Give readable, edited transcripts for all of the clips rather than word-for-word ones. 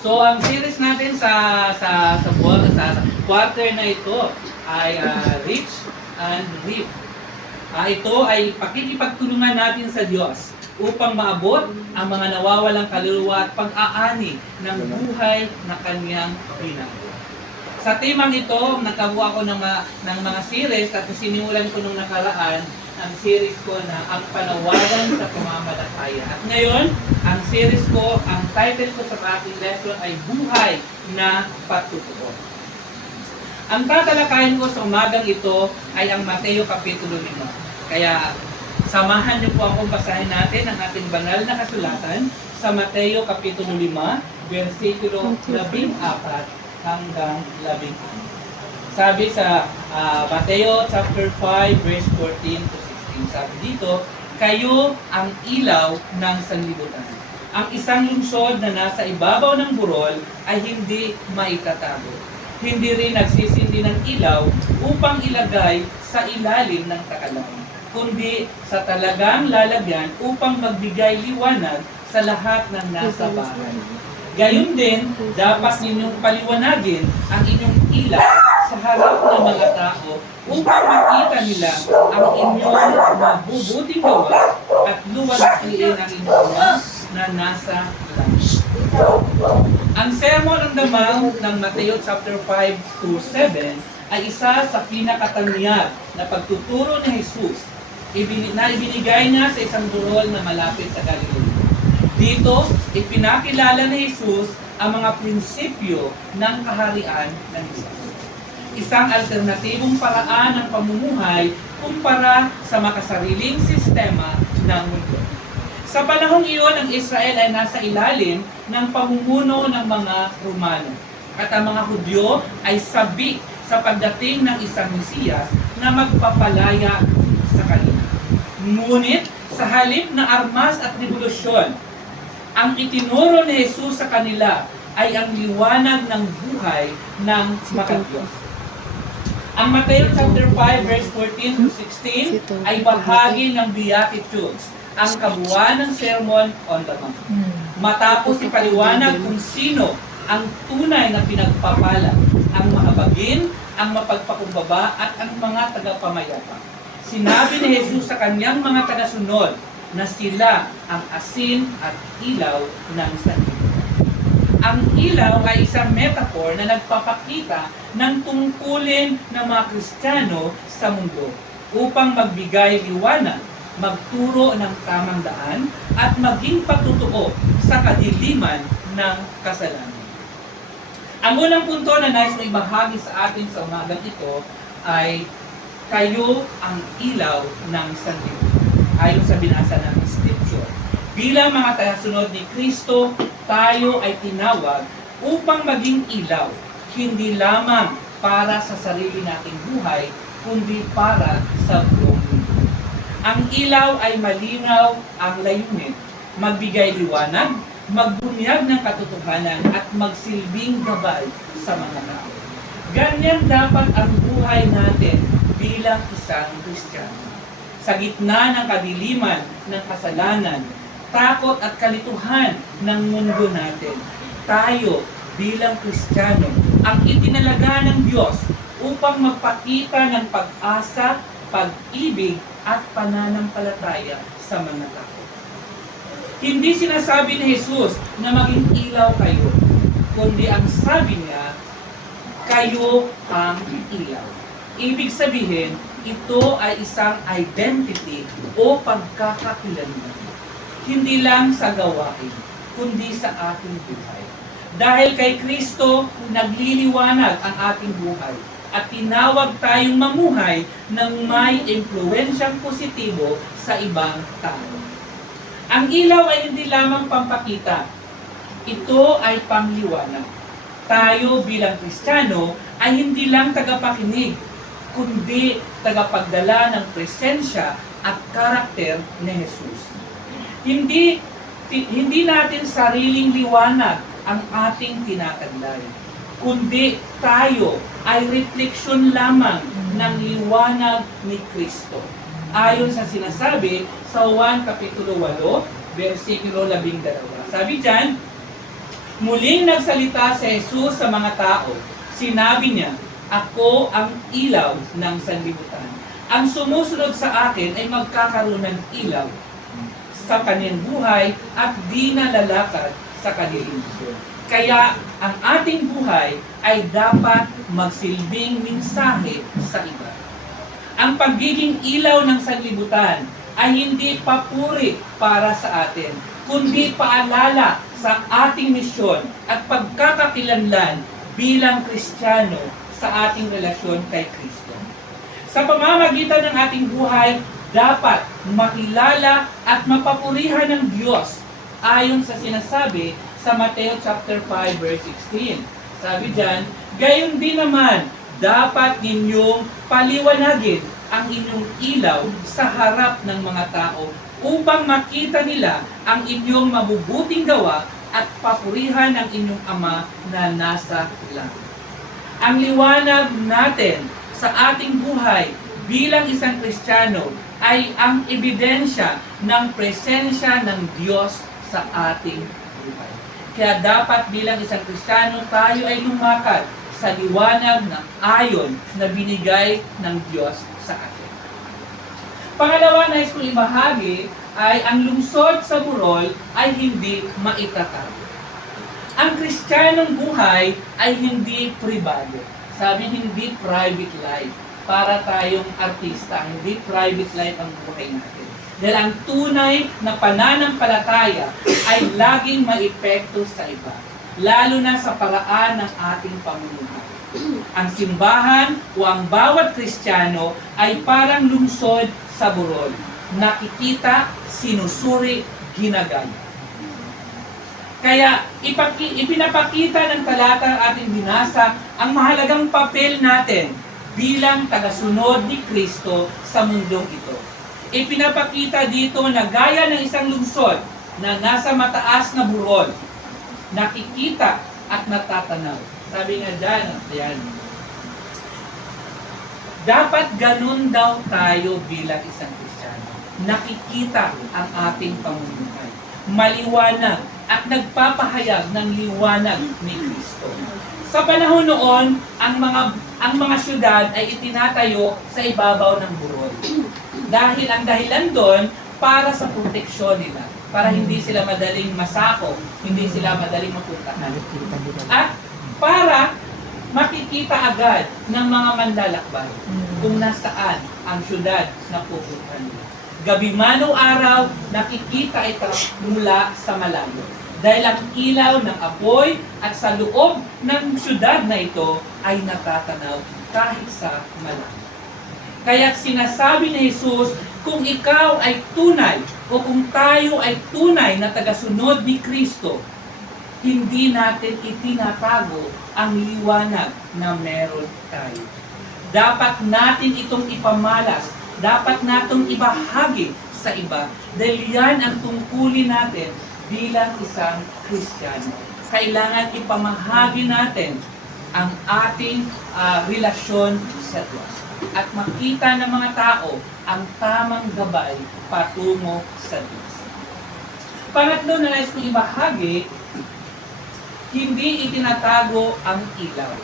So ang series natin sa quarter na ito ay Rich and Reap. Ito ay pakikipagtulungan natin sa Diyos upang maabot ang mga nawawalang kaluluwa at pag-aani ng buhay na Kanyang binago. Sa temang ito, nagkabuo ako ng mga series at sinimulan ko nung nakaraan ang series ko na ang panawagan sa pamamalataya. At ngayon, ang series ko, ang title ko sa ating lesson ay Buhay na Patutuo. Ang tatalakayin ko sa umagang ito ay ang Mateo Kapitulo 5. Kaya samahan niyo po akong basahin natin ang ating banal na kasulatan sa Mateo Kapitulo 5, versikulo 14 hanggang 16. Sabi sa Mateo chapter 5, verse 14 to 16. Sabi dito, kayo ang ilaw ng sanlibutan. Ang isang lungsod na nasa ibabaw ng burol ay hindi maitatago. Hindi rin nagsisindi ng ilaw upang ilagay sa ilalim ng takalan, kundi sa talagang lalagyan upang magbigay liwanag sa lahat ng nasa bahay. Gayon din, dapat ninyong paliwanagin ang inyong ilaw sa harap ng mga tao upang makita nila ang inyong mabubuting gawa at luwalhatiin ang inyong Ama na nasa langit. Ang Sermon on the Mount ng Mateo chapter 5 to 7 ay isa sa pinakatanyag na pagtuturo ni Jesus na ibinigay niya sa isang burol na malapit sa Galilee. Dito, ipinakilala ni Jesus ang mga prinsipyo ng kaharian ng Diyos. Isang alternatibong paraan ng pamumuhay kumpara sa makasariling sistema ng mundo. Sa panahong iyon, ang Israel ay nasa ilalim ng pamumuno ng mga Romano. At ang mga Hudyo ay sabik sa pagdating ng isang Mesiyas na magpapalaya sa kanila. Ngunit, sa halip na armas at revolusyon, ang itinuro ni Jesus sa kanila ay ang liwanag ng buhay ng makadiyos. Ang Mateo chapter 5 verse 14 to 16 ay bahagi ng Beatitudes, ang kabuuan ng Sermon on the Mount. Matapos ipaliwanag kung sino ang tunay na pinagpapala, ang mahabagin, ang mapagpakumbaba at ang mga tagapamayapa. Sinabi ni Jesus sa kanyang mga tagasunod na sila ang asin at ilaw ng sanlibutan. Ang ilaw ay isang metaphor na nagpapakita ng tungkulin ng mga Kristiyano sa mundo upang magbigay liwanag, magturo ng tamang daan, at maging patutuo sa kadiliman ng kasalanan. Ang unang punto na nais na ibahagi sa atin sa umagang ito ay kayo ang ilaw ng sanlibutan. Ayon sa binasa ng Scripture. Bilang mga tagasunod ni Kristo, tayo ay tinawag upang maging ilaw, hindi lamang para sa sarili nating buhay, kundi para sa buong mundo. Ang ilaw ay malinaw ang layunin, magbigay liwanag, magbunyag ng katotohanan at magsilbing gabay sa mga tao. Ganyan dapat ang buhay natin bilang isang Kristiyano. Sa gitna ng kadiliman ng kasalanan, takot at kalituhan ng mundo natin, tayo bilang Kristiyano ang itinalaga ng Diyos upang magpakita ng pag-asa, pag-ibig at pananampalataya sa mga tao. Hindi sinasabi ni Jesus na maging ilaw kayo, kundi ang sabi niya, kayo ang ilaw. Ibig sabihin, ito ay isang identity o pagkakakilanlan. Hindi lang sa gawain, kundi sa ating buhay. Dahil kay Kristo, nagliliwanag ang ating buhay at tinawag tayong mamuhay ng may impluwensyang positibo sa ibang tao. Ang ilaw ay hindi lamang pampakita, ito ay pangliwanag. Tayo bilang Kristiyano ay hindi lang tagapakinig, kundi tagapagdala ng presensya at karakter ni Jesus. Hindi natin sariling liwanag ang ating tinatagday, kundi tayo ay refleksyon lamang ng liwanag ni Kristo. Ayon sa sinasabi sa Juan Kapitulo 8, versikulo 12. Sabi dyan, Muling nagsalita si Jesus sa mga tao. Sinabi niya, "Ako ang ilaw ng sanlibutan. Ang sumusunod sa akin ay magkakaroon ng ilaw sa kanyang buhay at di nalalakad sa kalilimutan." Kaya ang ating buhay ay dapat magsilbing mensahe sa iba. Ang pagiging ilaw ng sanlibutan ay hindi papuri para sa atin, kundi paalala sa ating misyon at pagkakakilanlan bilang Kristiyano sa ating relasyon kay Kristo. Sa pamamagitan ng ating buhay, dapat makilala at mapapurihan ng Diyos ayon sa sinasabi sa Mateo chapter 5 verse 16. Sabi diyan, "Gayon din naman, dapat ninyong paliwanagin ang inyong ilaw sa harap ng mga tao upang makita nila ang inyong mabubuting gawa at papurihan ang inyong Ama na nasa langit." Ang liwanag natin sa ating buhay bilang isang Kristiyano ay ang ebidensya ng presensya ng Diyos sa ating buhay. Kaya dapat bilang isang Kristiyano tayo ay lumakad sa liwanag na ayon na binigay ng Diyos sa atin. Pangalawa na kong ibahagi ay ang lungsod sa burol ay hindi maitatago. Ang Kristiyanong buhay ay hindi pribado. Sabi, hindi private life. Para tayong artista, hindi private life ang buhay natin. Dahil ang tunay na pananampalataya ay laging maepekto sa iba, lalo na sa paraan ng ating pamumuhay. Ang simbahan o ang bawat Kristiyano ay parang lungsod sa burol. Nakikita, sinusuri, ginagaya. Kaya ipinapakita ng talatang ating binasa ang mahalagang papel natin bilang tagasunod ni Kristo sa mundong ito. Ipinapakita dito na gaya ng isang lungsod na nasa mataas na burol, nakikita at natatanaw. Sabi nga dyan, ayan, dapat ganun daw tayo bilang isang Kristiyano. Nakikita ang ating pamumuhay, maliwanag at nagpapahayag ng liwanag ni Kristo. Sa panahon noon, ang mga syudad ay itinatayo sa ibabaw ng burol. Dahil ang dahilan doon para sa proteksyon nila, para hindi sila madaling masako, hindi sila madaling mapuntahan. At para makikita agad ng mga manlalakbay kung nasaan ang syudad na pupuntahan nila. Gabi man o araw, nakikita ito mula sa malayo. Dahil ang ilaw ng apoy at sa loob ng syudad na ito ay natatanaw kahit sa malayo. Kaya sinasabi ni Jesus, kung ikaw ay tunay o kung tayo ay tunay na tagasunod ni Kristo, hindi natin itinatago ang liwanag na meron tayo. Dapat natin itong ipamalas, dapat natong ibahagi sa iba, dahil yan ang tungkulin natin bilang isang Kristiyano. Kailangan ipamahagi natin ang ating relasyon sa Diyos at makita ng mga tao ang tamang gabay patungo sa Diyos. Pangatlo na nais kong ibahagi, hindi itinatago ang ilaw.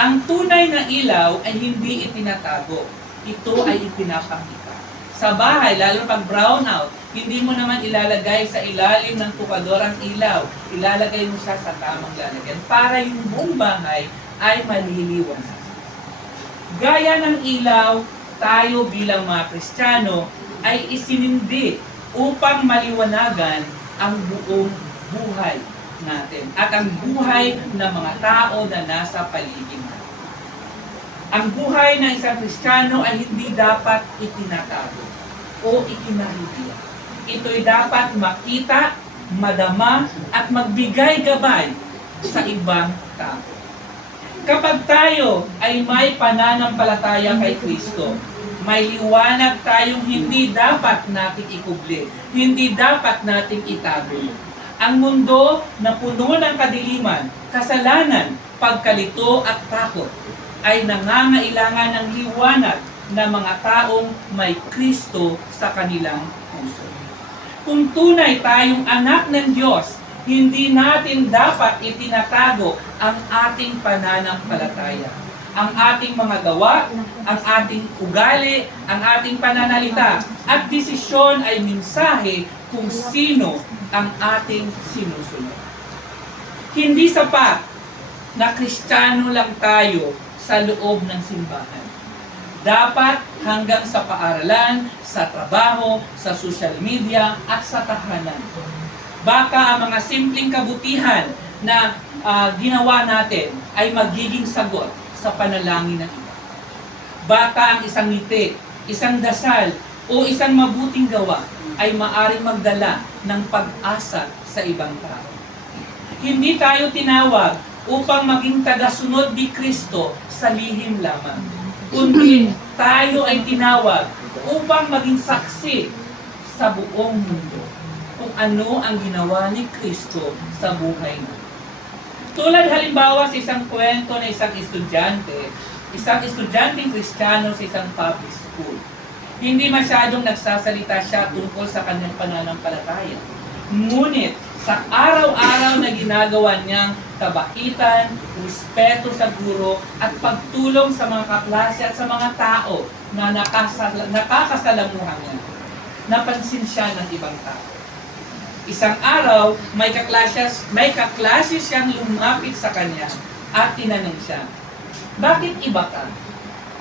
Ang tunay na ilaw ay hindi itinatago. Ito ay ipinapakita. Sa bahay, lalo pag brownout, hindi mo naman ilalagay sa ilalim ng tukador ang ilaw. Ilalagay mo siya sa tamang lalagyan para yung buong bahay ay maliliwanag. Gaya ng ilaw, tayo bilang mga Kristiyano ay isinindi upang maliwanagan ang buong buhay natin at ang buhay ng mga tao na nasa paligid natin. Ang buhay ng isang Kristiyano ay hindi dapat itinatago o ikinahihiya. Ito'y dapat makita, madama at magbigay gabay sa ibang tao. Kapag tayo ay may pananampalataya kay Kristo, may liwanag tayong hindi dapat nating ikubli, hindi dapat nating itago. Ang mundo na puno ng kadiliman, kasalanan, pagkalito at takot ay nangangailangan ng liwanag na mga taong may Kristo sa kanilang puso. Kung tunay tayong anak ng Diyos, Hindi natin dapat itinatago ang ating pananampalataya. Ang ating mga gawa, ang ating ugali, ang ating pananalita, at desisyon ay mensahe kung sino ang ating sinusunod. Hindi sapat na Kristiyano lang tayo sa loob ng simbahan. Dapat hanggang sa paaralan, sa trabaho, sa social media, at sa tahanan. Baka ang mga simpleng kabutihan na ginawa natin ay magiging sagot sa panalangin ng iba. Baka ang isang ngiti, isang dasal, o isang mabuting gawa ay maaring magdala ng pag-asa sa ibang tao. Hindi tayo tinawag upang maging tagasunod ni Kristo sa lihim lamang, kundi tayo ay tinawag upang maging saksi sa buong mundo kung ano ang ginawa ni Kristo sa buhay natin. Tulad halimbawa sa isang kwento na isang estudyanteng Kristiyano sa isang public school. Hindi masyadong nagsasalita siya tungkol sa kanyang pananampalataya. Ngunit sa araw-araw na ginagawa niyang kabaitan, respeto sa guro, at pagtulong sa mga kaklase at sa mga tao na nakakasalamuhan niya, napansin siya ng ibang tao. Isang araw, may kaklase siyang lumapit sa kanya at tinanong siya, "Bakit iba ka?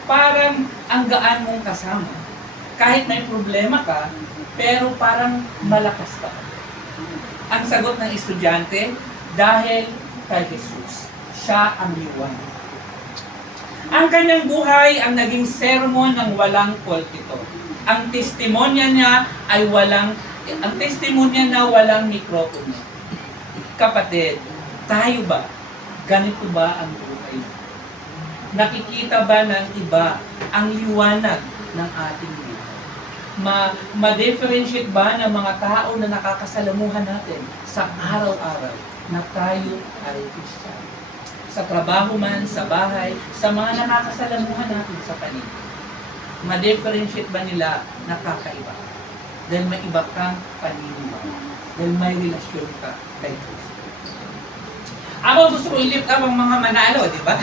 Parang ang gaan mong kasama. Kahit may problema ka, pero parang malakas ka." Ang sagot ng estudyante, "Dahil kay Jesus. Siya ang liwanag." Ang kanyang buhay ang naging sermon ng walang pulpito. Ang testimonya niya na walang mikropono. Kapatid, tayo ba? Ganito ba ang buhay? Nakikita ba ng iba ang liwanag ng ating buhay? Ma-differentiate ba ng mga tao na nakakasalamuhan natin sa araw-araw na tayo ay Kristiyano? Sa trabaho man, sa bahay, sa mga nakakasalamuhan natin sa paligid. Ma-differentiate ba nila na kakaiba? Dahil may iba kang paniniwala. Dahil may relasyon ka kay Kristo. Ako gusto ko i-lift up ang mga manalo, di ba?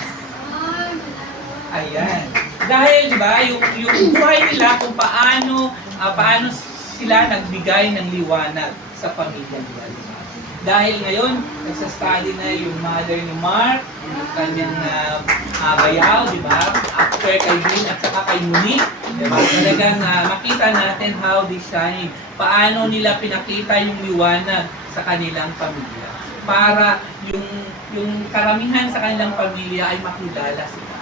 Ayan. Dahil, di ba, yung buhay nila kung paano sila nagbigay ng liwanag sa pamilya nila. Diba? Dahil ngayon, nagsa-study na yung mother ni Mark, yung kanyang bayaw, di ba? After kay Dean at saka kay Monique, di ba? Talagang makita natin how they shine. Paano nila pinakita yung liwanag sa kanilang pamilya. Para yung karamihan sa kanilang pamilya ay makilala sila.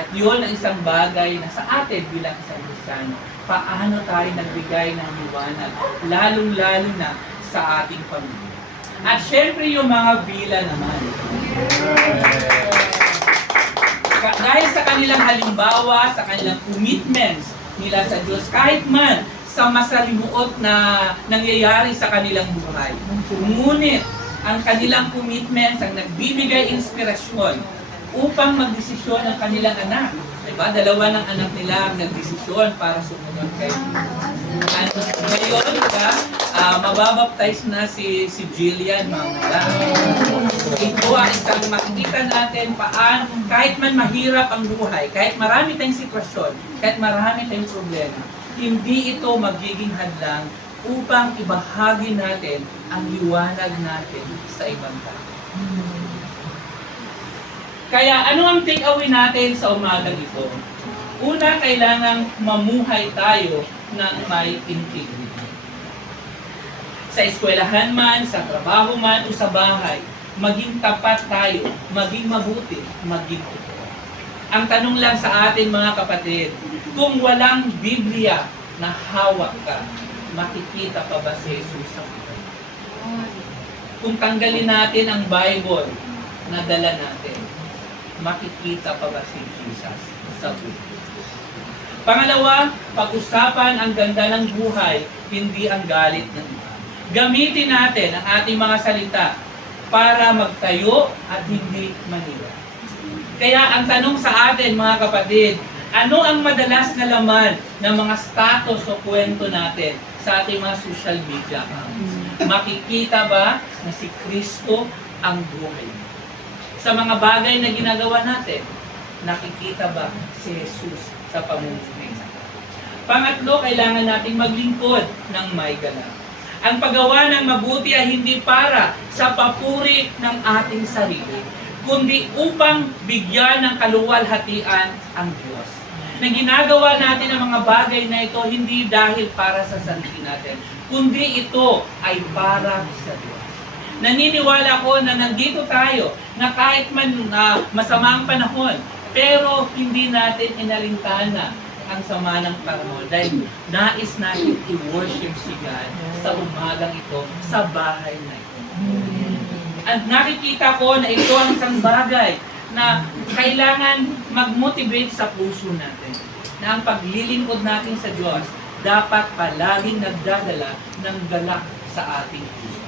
At yun ang isang bagay na sa atin bilang isang Kristiyano. Paano tayo nagbigay ng liwanag, lalong-lalo na sa ating pamilya. At syempre yung mga villa naman. Dahil sa kanilang halimbawa, sa kanilang commitments nila sa Diyos, kahit man sa masalimuot na nangyayari sa kanilang buhay. Ngunit, ang kanilang commitments ang nagbibigay inspirasyon upang magdesisyon ang kanilang anak. Diba? Dalawa ng anak nila ang nagdesisyon para sumunod kay Jesus. Ngayon, diba, mababaptize na si Jillian, mga mula. Ito ang isang makikita natin paano, kahit man mahirap ang buhay, kahit marami tayong sitwasyon, kahit marami tayong problema, hindi ito magiging hadlang upang ibahagi natin ang liwanag natin sa ibang tao. Kaya ano ang take-away natin sa umagang ito? Una, kailangang mamuhay tayo ng may integrity. Sa eskwelahan man, sa trabaho man, o sa bahay, maging tapat tayo, maging mabuti, maging totoo. Ang tanong lang sa atin mga kapatid, kung walang Biblia na hawak ka, makikita pa ba si Jesus sa buhay? Kung tanggalin natin ang Bible na dala natin, makikita pa ba si Jesus sa buhay? Pangalawa, pag-usapan ang ganda ng buhay, hindi ang galit ng iba. Gamitin natin ang ating mga salita para magtayo at hindi manira. Kaya ang tanong sa atin mga kapatid, ano ang madalas na laman ng mga status o kwento natin sa ating mga social media accounts? Makikita ba na si Kristo ang buhay mo? Sa mga bagay na ginagawa natin, nakikita ba si Jesus sa pamumuhay natin? Pangatlo, kailangan nating maglingkod ng may ganap. Ang paggawa ng mabuti ay hindi para sa papuri ng ating sarili, kundi upang bigyan ng kaluwalhatian ang Diyos. Na ginagawa natin ang mga bagay na ito hindi dahil para sa sarili natin, kundi ito ay para sa Diyos. Naniniwala ko na nandito tayo na kahit man masama ang panahon, pero hindi natin inalintana ang sama ng panahon dahil nais natin i-worship si God sa umagang ito, sa bahay na ito. At nakikita ko na ito ang isang bagay na kailangan mag-motivate sa puso natin. Na ang paglilingkod natin sa Diyos dapat palaging nagdadala ng galak sa ating puso.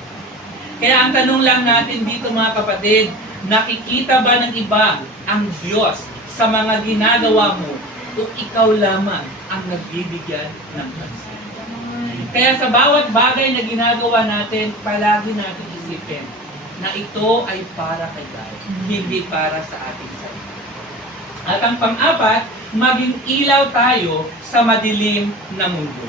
Kaya ang tanong lang natin dito mga kapatid, nakikita ba ng iba ang Diyos sa mga ginagawa mo o ikaw lamang ang nagbibigyan ng pansin? Kaya sa bawat bagay na ginagawa natin, palagi natin isipin na ito ay para kay God, hindi para sa ating sarili. At ang pang-apat, maging ilaw tayo sa madilim na mundo.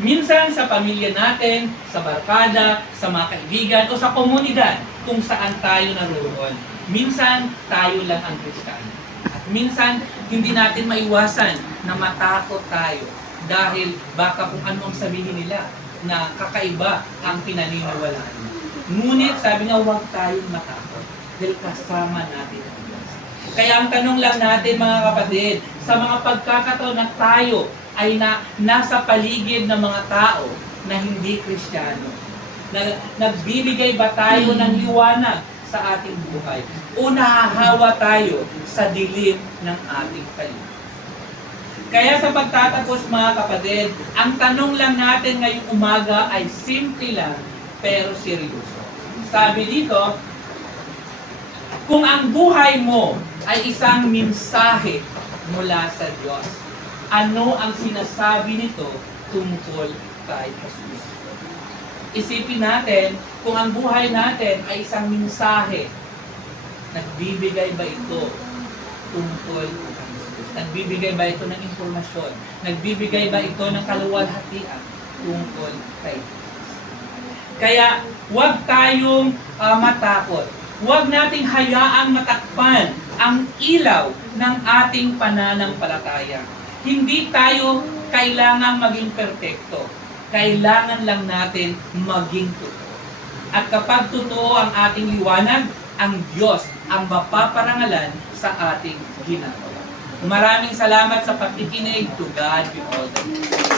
Minsan sa pamilya natin, sa barkada, sa mga kaibigan, o sa komunidad kung saan tayo naroon. Minsan, tayo lang ang Kristiyano. At minsan, hindi natin maiwasan na matakot tayo dahil baka kung ano ang sabihin nila na kakaiba ang pinaniniwalaan. Ngunit sabi nga, huwag tayong matakot dahil kasama natin ang Diyos. Kaya ang tanong lang natin mga kapatid, sa mga pagkakataon na tayo ay nasa paligid ng mga tao na hindi Kristiyano, nagbibigay ba tayo ng liwanag sa ating buhay o nahahawa tayo sa dilim ng ating paligid? Kaya sa pagtatapos mga kapatid, ang tanong lang natin ngayong umaga ay simple lang pero seryoso. Sabi dito, kung ang buhay mo ay isang mensahe mula sa Diyos, ano ang sinasabi nito tungkol kay Jesus? Isipin natin, kung ang buhay natin ay isang mensahe, nagbibigay ba ito tungkol kay Jesus? Nagbibigay ba ito ng impormasyon? Nagbibigay ba ito ng kaluwalhatian tungkol kay Jesus? Kaya huwag tayong matakot. Huwag nating hayaang matakpan ang ilaw ng ating pananampalataya. Hindi tayo kailangang maging perpekto. Kailangan lang natin maging totoo. At kapag totoo ang ating liwanag, ang Diyos ang mapaparangalan sa ating ginagawa. Maraming salamat sa pakikinig. To God be all the glory.